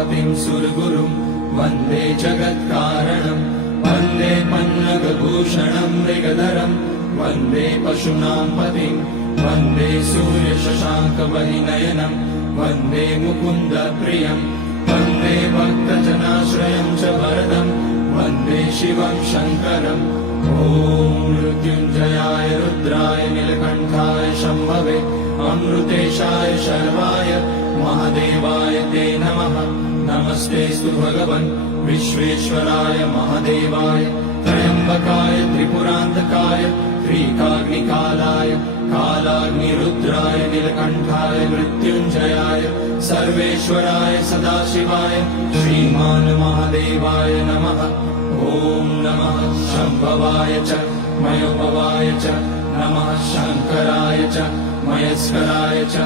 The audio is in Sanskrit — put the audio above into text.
उमापतिं सुरगुरुं वन्दे जगत्कारणं वन्दे पन्नगभूषणं मृगधरं वन्दे पशूनां पतिं वन्दे सूर्यशशाङ्कवलिनयनं वन्दे मुकुन्दप्रियं वन्दे भक्तजनाश्रयं च वरदं वन्दे शिवं शङ्करम् ॐ मृत्युञ्जयाय रुद्राय नीलकण्ठाय शम्भवे अमृतेशाय शर्वाय महादेवाय ते नमः। नमस्तेऽस्तु भगवन् विश्वेश्वराय महादेवाय त्र्यम्बकाय त्रिपुरान्तकाय त्रिकाग्निकालाय कालाग्निरुद्राय नीलकण्ठाय मृत्युञ्जयाय सर्वेश्वराय सदाशिवाय श्रीमान् महादेवाय नमः। ॐ नमः शम्भवाय च मयोभवाय च नमः शङ्कराय च मयस्कराय च